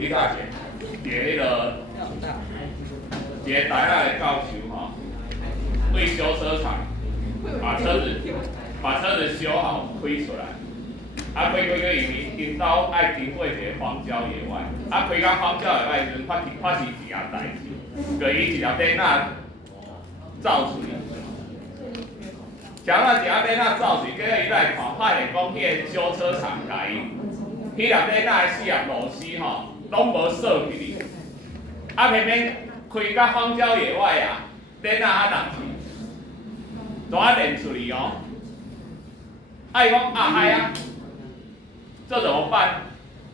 你大姐，一个迄个，一个台下的教授吼，对修车厂把车子修好推出来，开因兜爱经过一个荒郊野外，开到荒郊野外时阵发生一件代志，就伊一条电缆走出去。讲到一条电缆走出去，结果伊来看，发现讲迄个修车厂甲伊，迄条电缆的四粒螺丝吼，拢无锁起哩。偏偏开到荒郊野外啊，电缆啊人去，怎啊连出去哦？伊讲嗨啊，这怎么办？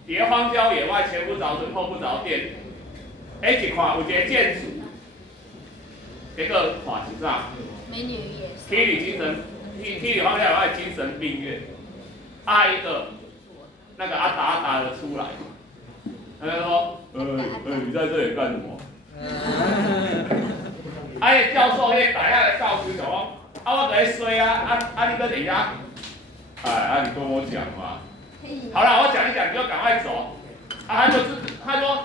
伫个荒郊野外，前不着村后不着店，一看有一个建筑，结果看是啥？美女也是。体理荒郊野外精神病院，一个那个阿达的出来，他就说，你在这里干什么？那教授迄台下的教授就讲，我在睡啊，你搁底下，你跟我讲嘛。好了，我讲一讲，你就赶快走。他说，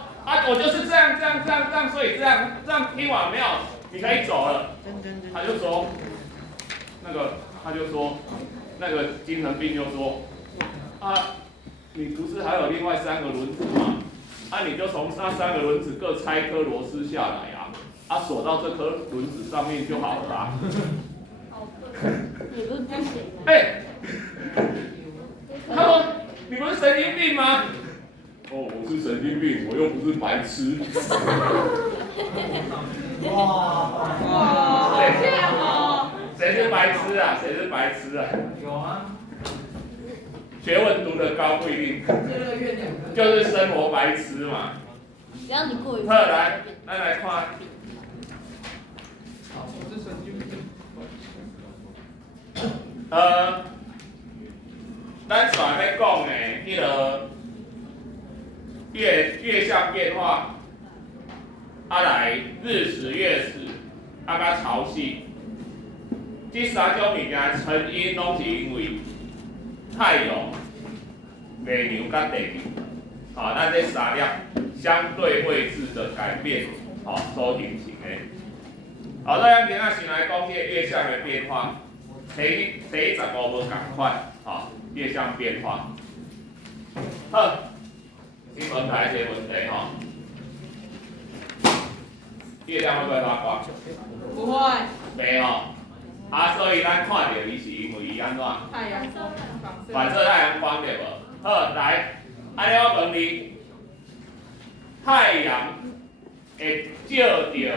我就是这样，所以这样听完没有？你可以走了。他就说，那个精神病就说，你不是还有另外3个轮子吗？你就从那3个轮子各拆一颗螺丝下来啊，锁到这颗轮子上面就好了啊。你不是不行。他说你不是神经病吗？我是神经病，我又不是白痴。哇，这样哦。谁是白痴啊？谁是白痴啊？有啊。学问读得高不一定，就是生活白痴嘛。只要你过于。来看。我是神经病。咱上要讲的迄个月相变化，来日食、月食，甲潮汐，这3种物件成因拢是因为太阳、月亮甲地球，咱这3粒相对位置的改变，所形成的。咱今仔先来讲这个月相的变化，第15无共款，月相变化。好，先问大家一个问题月亮会不会发光？不会。袂所以咱看到伊是因为伊安怎？太阳光反射太阳光对无？好，来，我问你，太阳会照到月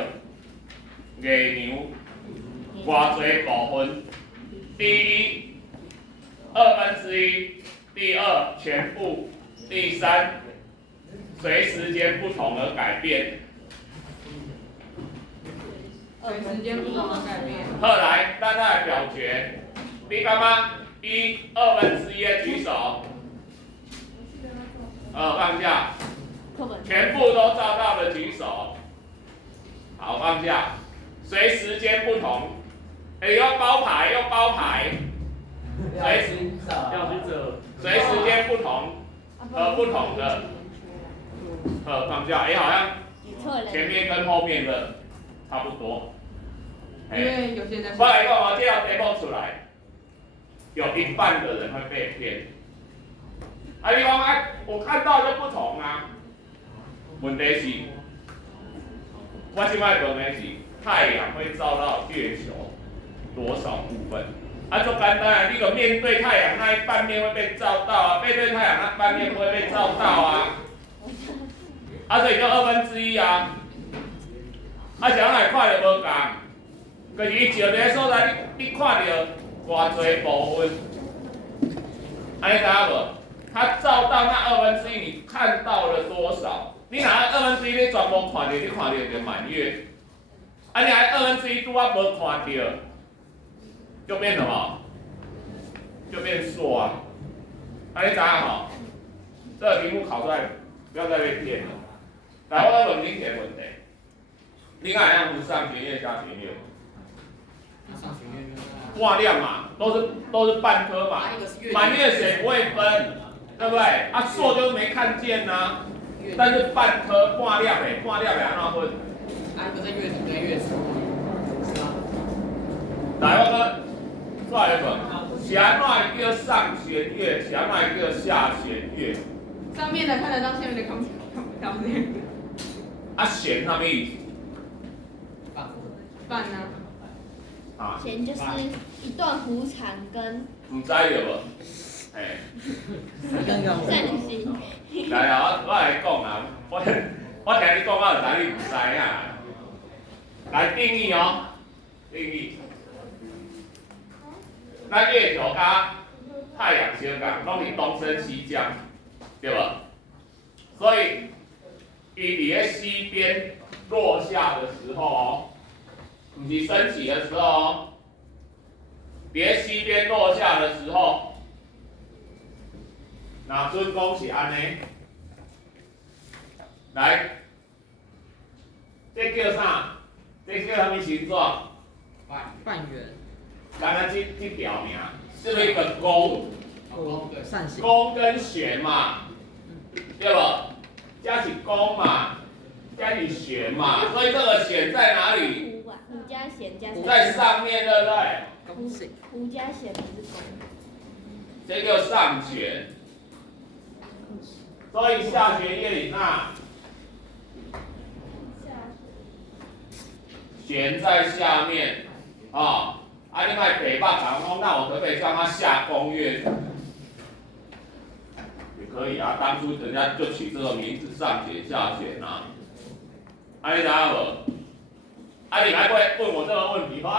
亮偌侪部分？第一，1/2；第二，全部；第三，随时间不同而改变。随时间不同的改变。好，来，咱来表决。你感觉1/2的举手。放下。全部都照到的举手。好，放下。随时间不同。又包牌。随时间不同，不同的。放下。好像前面跟后面的差不多。因为有些人。我来讲这道题目出来，有一半的人会被骗。你讲我看到就不同啊。问题是，我现在问的是太阳会照到月球多少部分？就简单你就面对太阳那一半面会被照到背对太阳那半面不会被照到啊。所以就1/2啊。谁人来看就无共。就是伊照一个所在，你看到偌侪部分，你知影无？它照到那1/2，你看到了多少？你若1/2你全部看到，你看到就满月。你若1/2拄啊无看到，就变什么？就变硕啊！你知影吼？这个题目考出来，不要再被骗了。来，我问你一个问题：你敢会晓分上弦月、下弦月？挂亮嘛，都是半颗嘛，满月水不会分，对不对？硕就是没看见呐。但是半颗半粒的，半粒的安怎分？啊，不是月底跟月初吗？是啊。来，我再来问，是安怎会叫上弦月？是安怎会叫下弦月？上面的看得到，下面的看不到。啊，弦什么意思？半呢？啊，弦就是一段弧长跟唔知着无？嘿，扇形。来啊，我来讲啊，我听你讲，我就知你唔知啊。来定义哦，定义。咱月球甲太阳相共，拢是东升西降，对无？所以，伊伫咧西边落下的时候哦，唔是升起的时候哦，伫咧西边落下的时候，那准讲是安尼。来，这叫啥？这叫什么形状？半圆。刚刚这条名是不是一个弓？扇形。弓跟弦嘛，对不？加起弓嘛，加起弦嘛，所以这个弦在哪里？弧加弦加。在上面，对不对？弧加弦不是弓。这叫上弦。所以下弦叶里那弦在下面啊。啊，另外北霸长风，那我可不可以叫它下弓月？也可以啊，当初人家就取这个名字，上弦下弦啊。啊，你知影无？啊，你还会问我这个问题？说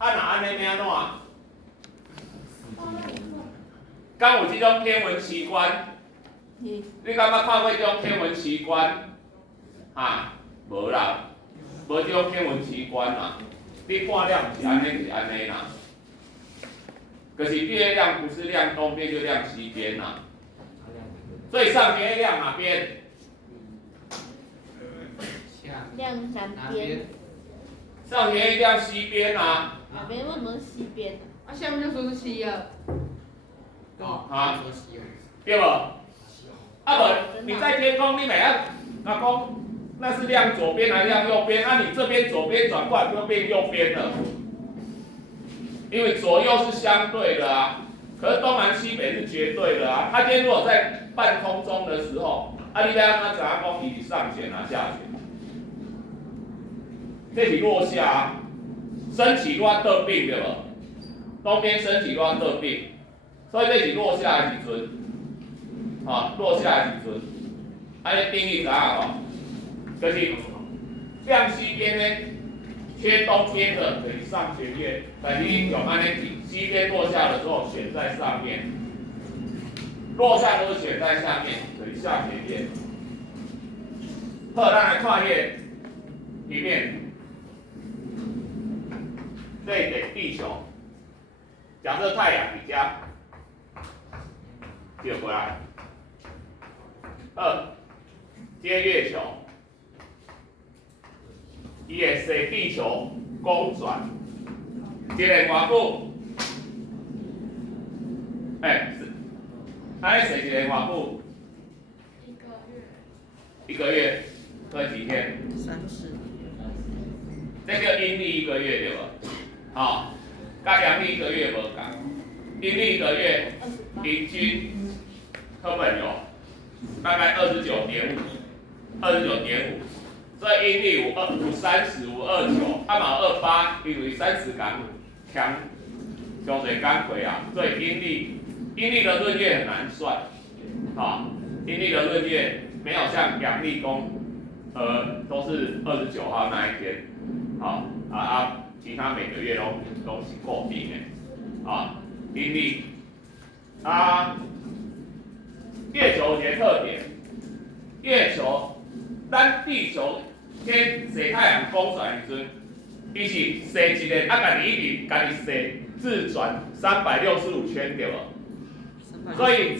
哪安尼安怎？敢有这种天文奇观？你敢捌看过这种天文奇观？啊，无啦，无这种天文奇观嘛。你看亮是安尼是安尼啦，可是月亮不是亮东边就亮西边啦，所以上边亮哪边？亮南边。上边亮西边啊。哪边为什么是西边？啊，下面就说是西了。啊，对不？啊不，你在天空你每样，那讲那是亮左边还是亮右边？那你这边左边转过来就变右边了，因为左右是相对的啊。可是东南西北是绝对的啊。它今天如果在半空中的时候，啊，你要让它怎样讲？以上弦啊，下弦，这是落下啊，升起落得病对不？东边升起落得病，所以这是落下的时阵，啊，落下的时阵，安尼定义怎样哦？就是亮西边呢，缺东边的可以上弦月，但是你用安尼记，西边落下的时候弦在上面，落下都是弦在下面，可以下弦月。好，咱来看页里面，这个地球，假设太阳比较，接回来，接月球。伊会使地球公转，一个偌久？是，安尼使一个偌久？1个月。算几天？30。这个阴历1个月对无？好，甲阳历1个月无共。阴历1个月平均课本有大概29.5，所以阴历有30、有29，啊嘛有28，因为30天强上侪工课啊，所以阴历的闰月很难算，阴历的闰月没有像阳历都是29号那一天，其他每个月都是固定的，阴历月球有一个特点，月球咱地球跟射太阳公转时阵，伊是射一个家己一直家己射自转365圈对无？所以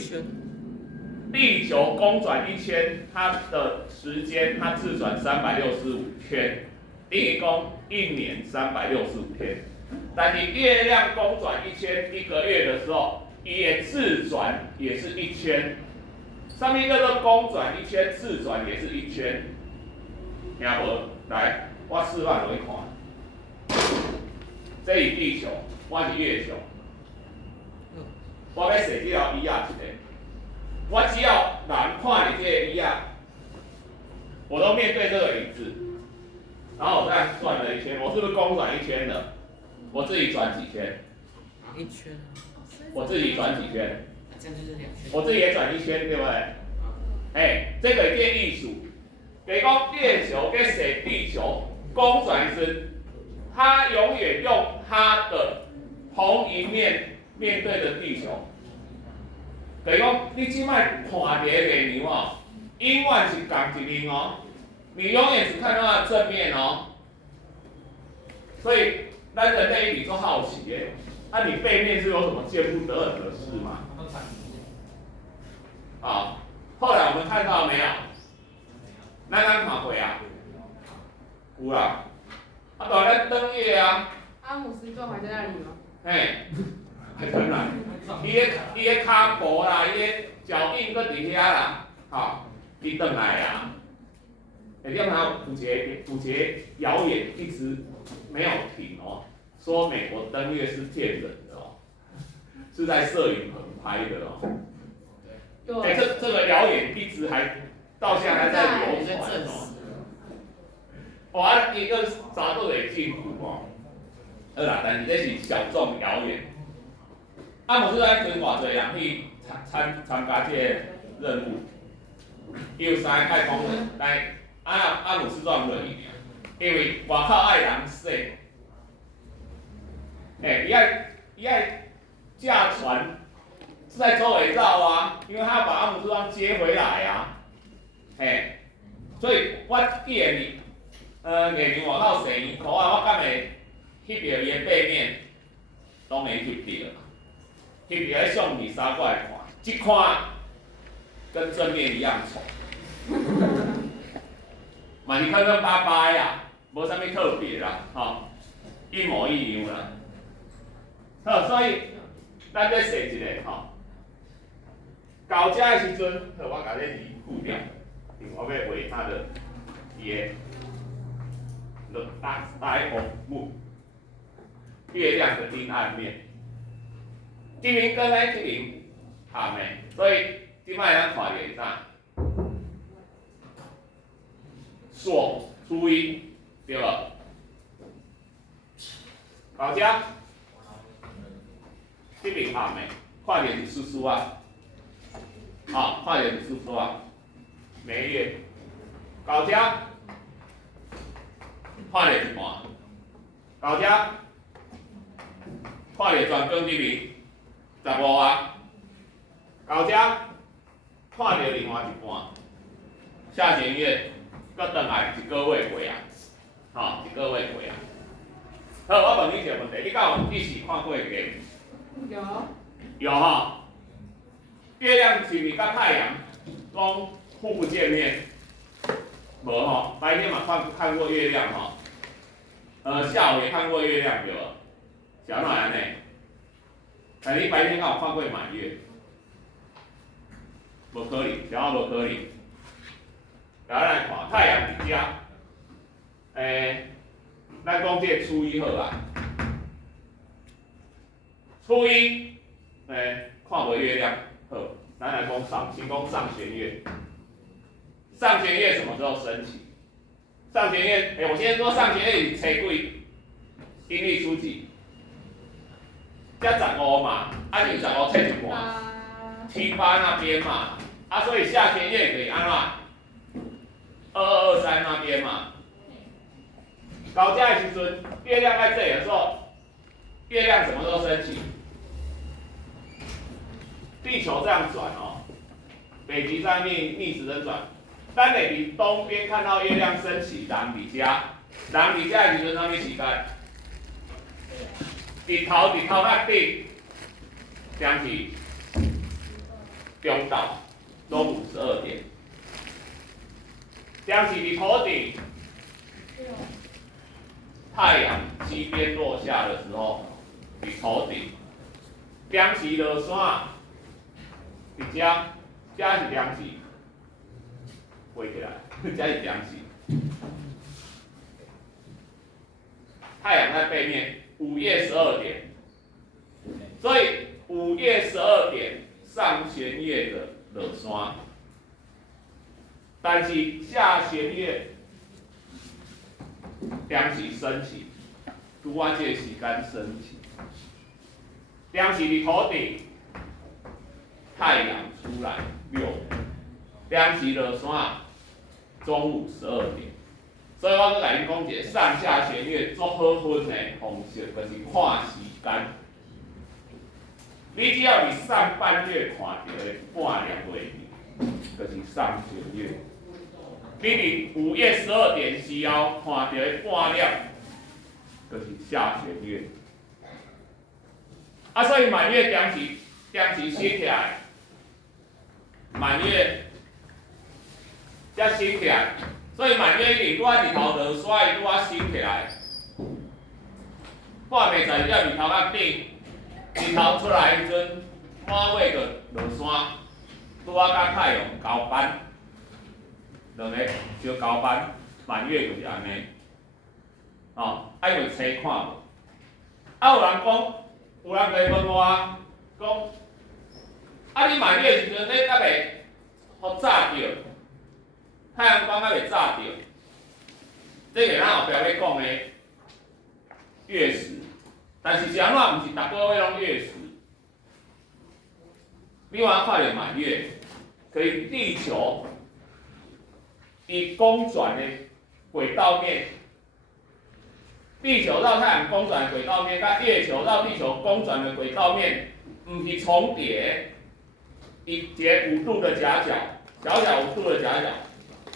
地球公转1圈，它的时间它自转365圈，等于讲1年365天。但你月亮公转1圈1个月的时候，伊的自转也是1圈，上面叫做公转一圈，自转也是一圈。听无？来，我示范给你看。这是地球，我是月球。我要设这条椅仔一个，我只要人看你这个椅仔，我都面对这个椅子，然后我再转了一圈，我是不是公转一圈的？我自己转几圈？一圈。我自己转几圈？这样就是2圈。我自己也转一圈，对不对？哎，这个变艺术。比如讲月球跟设地球公转一次，它永远用它的同一面面对着地球。比如讲，你即摆看伫个月亮哦，永远是同一面哦，你永远只看到它的正面哦。所以，咱人类一直都好奇耶，你背面是有什么见不得人的事吗？好，后来我们看到没有？咱看过啊？有啦，当然登月啊。阿姆斯壮还在那里吗？嘿，当然，伊个骹步啦，伊个脚印搁伫遐啦，伊转来啊。你看有一个谣言一直没有停哦，说美国登月是骗人的哦，是在摄影棚拍的哦。对。这个谣言一直还到现在还在流传哦。伊个查倒会进步哦。好啦，但是这是小众谣言。姆斯壮阵偌济人去参加这个任务，伊有3个太空人来。阿姆斯壮轮椅，因为外口爱人说，伊爱驾船在周围绕啊，因为他要把阿姆斯壮接回来啊，所以我记得你，月亮外口射圆箍啊，我敢会翕到伊的背面，都没翕到，翕到迄相片撒过来看，一看跟正面一样丑。嘛是坑坑巴巴呀，无啥物特别啦，一模一样啦。好，所以咱再说一个到遮的时阵，我甲这字附掉，因为我要画它的也 The dark side of moon， 月亮的阴暗面。这边跟咱这边合的，所以即摆咱看着啥？所初一，对吧？到遮，这边合的，看着是叔叔啊，看着是叔叔啊，每月，到遮，看着一半，到遮，看着全光这边15啊，到遮，看着另外一半，下弦月。搁转来1个月过啊，1个月过啊。好，我问你一个问题，你敢有一时看过月？有。有哈。月亮是不是跟太阳拢互不见面？无哈，白天嘛看过月亮哈，下午也看过月亮对吧？小哪样呢？但你白天敢有看过满月？无可能，小无可能。来咱看太阳伫遮，咱讲这初一好啊。初一，看无月亮好，咱来讲先讲上弦月。上弦月什么时候升起？上弦月，我先说上弦月初几？阴历初几？加15嘛，你15切一半，7、8那边嘛，所以下弦月可以安怎？22、23那边嘛，到这的时阵，月亮在这里的时候，月亮什么时候升起？地球这样转哦，北极上面逆时针转，咱会伫东边看到月亮升起，人伫遮，人伫遮的时阵什么时间？日头较顶，将是中昼，中午12点。将是伫头顶，太阳西边落下的时候，伫头顶，将是落山，伫遮加是两时，背起来，加是两时。太阳在背面，午夜12点，所以午夜12点上弦月的落山，但是下弦月两时升起，拄啊这个时间升起，两时伫土地，太阳出来6点，两时落山，中午12点。所以我搁甲恁讲一个上下弦月足好分的方式，就是看时间。你只要伫上半月看到的半粒月面，就是上弦月；你伫午夜12点时候看到的半粒，就是下弦月。啊，所以满月点时升起来，满月才升起来。所以满月一定拄啊日头落山，伊拄啊升起来，半暝12点日头较顶，日头出来迄阵，满月就落山，拄啊甲太阳交班，两个相交班，满月就是安尼。哦，啊因为星看无，啊有人讲，有人来问我讲，啊你满月时阵你敢袂互炸着？太阳光还袂炸着，这个咱后壁要讲的月食，但是是安怎？毋是逐个月拢月食。你有看到满月，可以地球以公转的轨道面，地球绕太阳公转的轨道面，甲月球绕地球公转的轨道面，毋是重叠，一个5度的夹角，小小5度的夹角。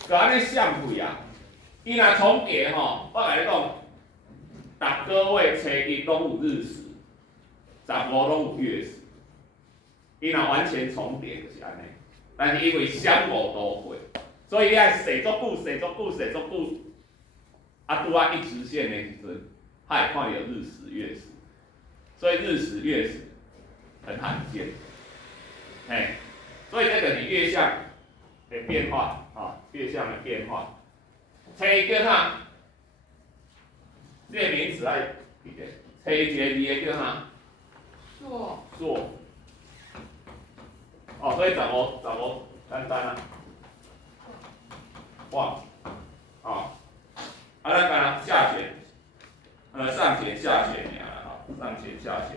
就安尼相配啊！伊若重叠吼，我甲你讲，逐个月初1拢有日食，15拢有月食。伊若完全重叠就是安尼，但是因为相互都会，所以你爱洗足久，洗足久，洗足久，啊拄啊一直线的时阵，它会看到日食、月食，所以日食、月食很罕见，嘿，所以这个是月相的变化。月相的变化，初一叫啥？这个名词爱记得，初一个字的叫啥？朔。哦，所以怎么简单啊？哇，啊，咱讲下弦，上弦下弦尔啦，上弦下弦。